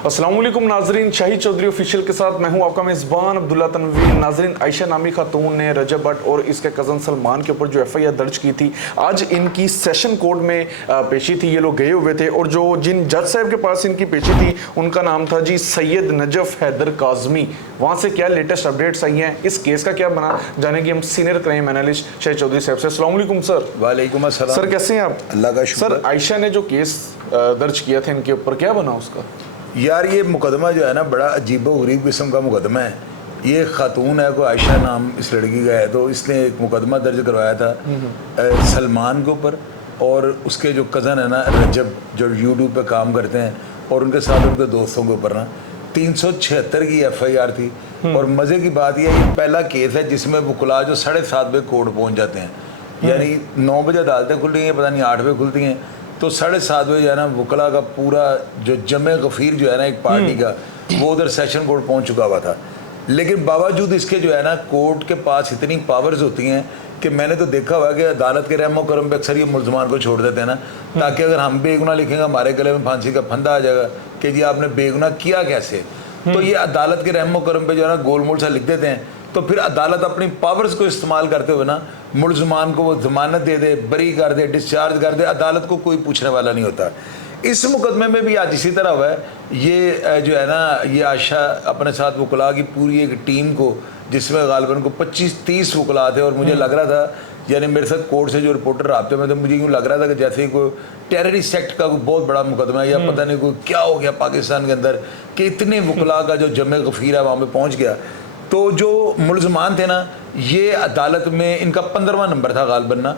अस्सलाम वालेकुम नाजरीन, शाहिद चौधरी ऑफिशियल के साथ मैं हूं आपका मेज़बान अब्दुल्ला तनवीर। नाजरीन, आयशा नामी खातून ने रजब भट्ट और इसके कज़न सलमान के ऊपर जो FIR दर्ज की थी, आज इनकी सेशन कोर्ट में पेशी थी। ये लोग गए हुए थे और जो जिन जज साहब के पास इनकी पेशी थी उनका नाम था जी सैयद नजफ हैदर काज़मी। वहाँ से क्या लेटेस्ट अपडेट्स आई हैं, इस केस का क्या बना, जानेंगे हम senior crime analyst Shahid Chaudhary साहब से। अस्सलाम वालेकुम सर। वालेकुम अस्सलाम सर, कैसे हैं आप? अल्लाह का शुक्र। सर, आयशा ने जो केस दर्ज किया था इनके ऊपर, क्या बना उसका? यार ये मुकदमा जो है ना बड़ा अजीबो गरीब किस्म का मुकदमा है। ये खातून है, कोई आयशा नाम इस लड़की का है, तो इसने एक मुकदमा दर्ज करवाया था सलमान के ऊपर और उसके जो कज़न है ना रजब, जो यूट्यूब पे काम करते हैं, और उनके साथ उनके दोस्तों के ऊपर ना 376 की FIR थी। और मज़े की बात यह है, ये पहला केस है जिसमें वकुला जो 7:30 बजे कोर्ट पहुँच जाते हैं। यानी 9 बजे अदालतें खुलती हैं, पता नहीं 8 बजे खुलती हैं, तो 7:30 बजे जो है ना वकला का पूरा जो जमे गफ़ीर जो है ना एक पार्टी का, वो उधर सेशन कोर्ट पहुंच चुका हुआ था। लेकिन बावजूद इसके जो है ना कोर्ट के पास इतनी पावर्स होती हैं कि मैंने तो देखा हुआ है कि अदालत के रहमो करम पे अक्सर ये मुलजमान को छोड़ देते हैं ना, ताकि अगर हम बेगुनाह लिखेंगे हमारे गले में फांसी का फंदा आ जाएगा कि जी आपने बेगुनाह किया कैसे। तो ये अदालत के रहमो करम पे जो है ना गोल मोल सा लिख देते हैं, तो फिर अदालत अपनी पावर्स को इस्तेमाल करते हुए ना मुलजमान को वो जमानत दे दे, बरी कर दे, डिस्चार्ज कर दे, अदालत को कोई पूछने वाला नहीं होता। इस मुकदमे में भी आज इसी तरह हुआ है। ये जो है ना ये आयशा अपने साथ वकला की पूरी एक टीम को, जिसमें गालिबन को 25-30 वकला थे, और मुझे लग रहा था, यानी मेरे साथ कोर्ट से जो रिपोर्टर राब्ते में थे, मुझे यूँ लग रहा था कि जैसे कोई टेररिस्ट एक्ट का कोई बहुत बड़ा मुकदमा है, या पता नहीं कोई क्या हो गया पाकिस्तान के अंदर कि इतने वकला का जो जमे गफ़ीर है वहाँ पर पहुँच गया। तो जो मुलजमान थे ना, ये अदालत में इनका 15वां नंबर था गालिबन ना,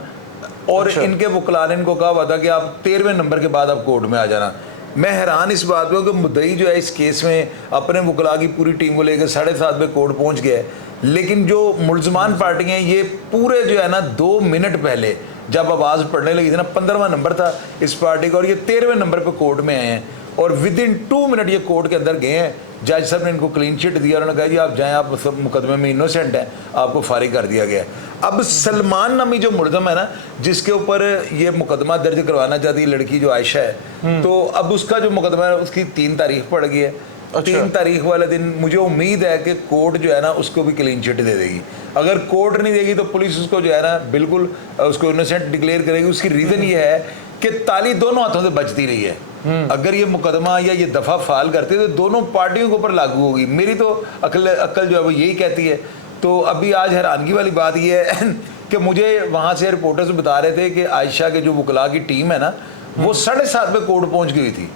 और इनके वकला ने इनको कहा हुआ था कि आप 13वें नंबर के बाद आप कोर्ट में आ जाना। मैं हैरान इस बात पर कि मुद्दई जो है इस केस में अपने वकला की पूरी टीम को लेकर 7:30 बजे कोर्ट पहुंच गया है, लेकिन जो मुलजमान पार्टी हैं ये पूरे जो है ना 2 मिनट पहले जब आवाज़ पढ़ने लगी थी ना, 15वां नंबर था इस पार्टी का, और ये 13वें नंबर पर कोर्ट में आए हैं, और विदिन 2 मिनट ये कोर्ट के अंदर गए हैं। जज साहब ने इनको क्लीन चिट दिया, उन्होंने कहा जी आप जाएं, आप सब मुकदमे में इनोसेंट हैं, आपको फारिग कर दिया गया। अब सलमान नामी जो मुलजम है ना, जिसके ऊपर ये मुकदमा दर्ज करवाना चाहती है लड़की जो आयशा है, तो अब उसका जो मुकदमा है उसकी 3 तारीख पड़ गई है। 3 तारीख वाले दिन मुझे उम्मीद है कि कोर्ट जो है ना उसको भी क्लीन चिट दे देगी। अगर कोर्ट नहीं देगी तो पुलिस उसको जो है ना बिल्कुल उसको इनोसेंट डिक्लेयर करेगी। उसकी रीज़न ये है कि ताली दोनों हाथों से बचती रही है। अगर ये मुकदमा या ये दफ़ा फाल करते तो दोनों पार्टियों के ऊपर लागू होगी। मेरी तो अक्ल जो है वो यही कहती है। तो अभी आज हैरानगी वाली बात ये है कि मुझे वहाँ से रिपोर्टर्स बता रहे थे कि आयशा के जो वकला की टीम है ना, वो 7:30 पे कोर्ट पहुँच गई थी।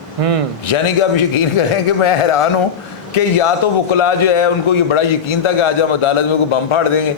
यानी कि आप यकीन करें कि मैं हैरान हूँ कि या तो वकला जो है उनको ये बड़ा यकीन था कि आज हम अदालत में कोई बम फाड़ देंगे,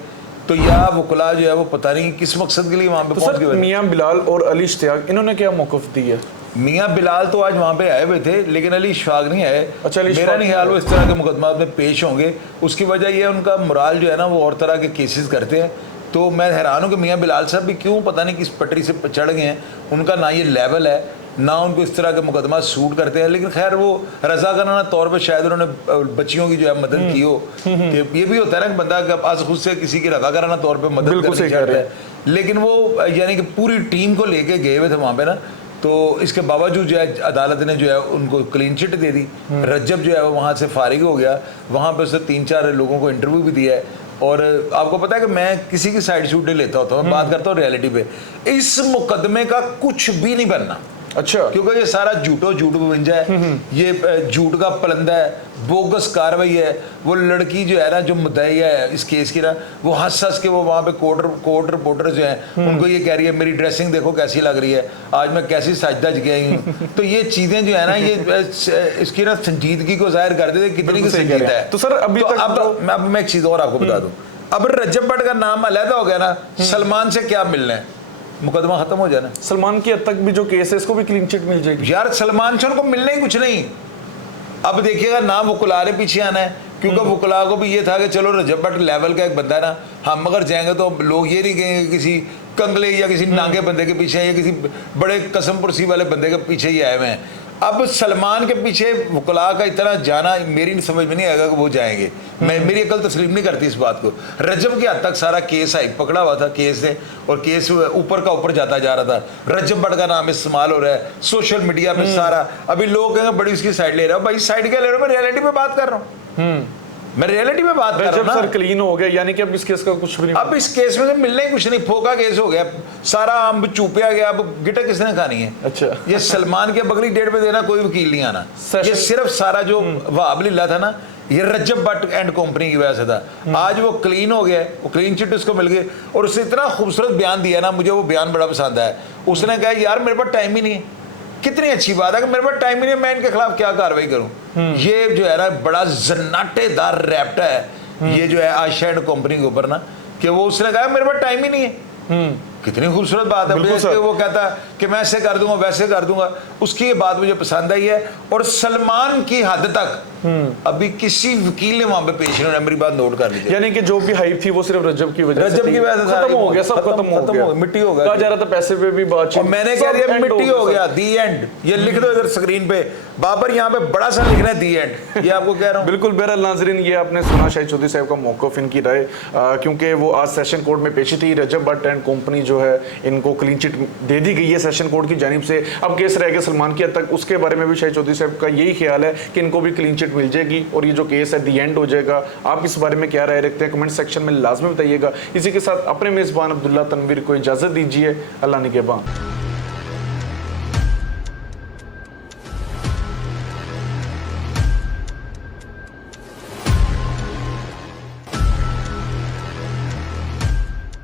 तो या वकला जो है वो पता नहीं किस मकसद के लिए वहाँ पे पहुँच गए। मियाँ बिलाल और अली इश्तियाक इन्होंने क्या मौक़िफ़ दी है? मियाँ बिलाल तो आज वहाँ पे आए हुए थे, लेकिन अली इशफाक नहीं आए। अच्छा, मेरा नहीं ख्याल वो इस तरह के मुकदमा में पेश होंगे। उसकी वजह यह है उनका मोराल जो है ना वो और तरह के केसेस करते हैं। तो मैं हैरान हूँ कि मियाँ बिलाल साहब भी क्यों पता नहीं किस पटरी से चढ़ गए हैं। उनका ना ये लेवल है, ना उनको इस तरह के मुकदमा सूट करते हैं। लेकिन खैर वो रज़ाकाराना तौर पर शायद उन्होंने बच्चियों की जो है मदद की हो। कि ये भी होता है ना कि बंदा के पास खुद से किसी की रज़ाकाराना तौर पर मदद करनी चाहता है, लेकिन वो यानी कि पूरी टीम को लेके गए हुए थे वहाँ पे ना। तो इसके बावजूद जो है अदालत ने जो है उनको क्लीन चिट दे दी। रजब जो है वो वहाँ से फारिग हो गया। वहाँ पे उसने 3-4 लोगों को इंटरव्यू भी दिया है। और आपको पता है कि मैं किसी की साइड शूट नहीं लेता होता, मैं बात करता हूँ रियलिटी पे। इस मुकदमे का कुछ भी नहीं बनना। अच्छा, क्योंकि ये सारा झूठ बवंजा है, ये झूठ का पलंदा है, बोगस कार्रवाई है। वो लड़की जो है ना, जो मुद्दई है इस केस की ना, वो हंस के वो वहाँ पे कोर्ट रिपोर्टर जो हैं उनको ये कह रही है मेरी ड्रेसिंग देखो कैसी लग रही है, आज मैं कैसी सज-धज गई हूँ। तो ये चीज़ें जो है ना, ये इसकी ना संजीदगी को जाहिर कर देते कितनी की संजीदा है। तो सर अभी अब मैं एक चीज़ और आपको बता दूँ, अब रजब भट्ट का नाम अलहदा हो गया ना, सलमान से क्या मिलना है, मुकदमा खत्म हो जाना। सलमान की हद तक भी जो केस है इसको भी क्लीन चिट मिल जाएगी। यार सलमान से उनको मिलना ही कुछ नहीं। अब देखिएगा ना वकला ने पीछे आना है, क्योंकि वकला को भी ये था कि चलो रजब भट्ट लेवल का एक बंदा है ना, हम अगर जाएंगे तो लोग ये नहीं कहेंगे किसी कंगले या किसी नांगे बंदे के पीछे या किसी बड़े कसम पुरसी वाले बंदे के पीछे ही आए हुए हैं। अब सलमान के पीछे वकला का इतना जाना मेरी नहीं समझ में नहीं आएगा कि वो जाएंगे। मेरी अकल तस्लीम नहीं करती इस बात को। रजब के हद तक सारा केस हाइक पकड़ा हुआ था केस ने, और केस ऊपर का ऊपर जाता जा रहा था। रजब भट्ट का नाम इस्तेमाल हो रहा है सोशल मीडिया पे सारा। अभी लोग कहेंगे बड़ी उसकी साइड ले रहा हूँ, भाई साइड क्या ले रहा हूँ, मैं रियलिटी पे बात कर रहा हूँ। मैं रियलिटी में बात कर रहा हूं ना। सर क्लीन हो गया, यानी कि अब इस केस का कुछ भी नहीं। अब इस केस में तो मिलने ही कुछ नहीं, फोका केस हो गया, सारा अम्ब चूपिया गया। अब गिटा किसने खानी है? अच्छा। ये सलमान के बगली डेट पे देना कोई वकील नहीं आना। ये सिर्फ सारा जो वहाब लीला था ना, ये रजब भट्ट एंड कंपनी की वजह से था। आज वो क्लीन हो गया, वो क्लीन चिट उसको मिल गई, और उसने इतना खूबसूरत बयान दिया ना, मुझे वो बयान बड़ा पसंद आया। उसने कहा यार मेरे पास टाइम ही नहीं है। कितनी अच्छी बात है कि मेरे पास टाइम ही नहीं है, मैं इनके खिलाफ क्या कार्रवाई करूं। ये जो है ना बड़ा जन्नाटेदार रैप्टा है ये जो है आयशा एंड कंपनी के ऊपर ना, कि वो उसने कहा मेरे पास टाइम ही नहीं है। कितनी खूबसूरत बात है। मुझे वो कहता है कि मैं ऐसे कर दूंगा वैसे कर दूंगा, उसकी ये बात मुझे पसंद आई है। और सलमान की हद तक अभी किसी वकील ने वहां पे पेश नहीं होना, मेरी बात नोट कर लीजिए। यानी कि जो भी हाइप थी वो सिर्फ रजब की वजह से रजब की वजह से खत्म हो गया, सब खत्म हो गया, मिट्टी हो गया। कहा जा रहा था पैसे पे भी बातचीत, और मैंने कह दिया मिट्टी हो गया, दी एंड। ये लिख दो इधर स्क्रीन पे, बाबर यहाँ पे बड़ा सा लिखना है दी एंड, ये आपको कह रहा हूँ। बिल्कुल। बहरहाल नाजरीन, ये आपने सुना शाहिद चौधरी साहब का मौक़िफ़, इनकी राय, क्योंकि वो आज सेशन कोर्ट में पेशी थी। रजब भट्ट एंड कंपनी जो है इनको क्लीन चिट दे दी गई है सेशन कोर्ट की जानिब से। अब केस रह गया सलमान की हद तक, उसके बारे में भी शाहिद चौधरी साहब का यही ख्याल है कि इनको भी क्लीन चिट मिल जाएगी और ये जो केस है दी एंड हो जाएगा। आप इस बारे में क्या राय रखते हैं कमेंट सेक्शन में लाजमी बताइएगा। इसी के साथ अपने मेज़बान अब्दुल्ला तनवीर को इजाज़त दीजिए। अल्लाह निगहबान।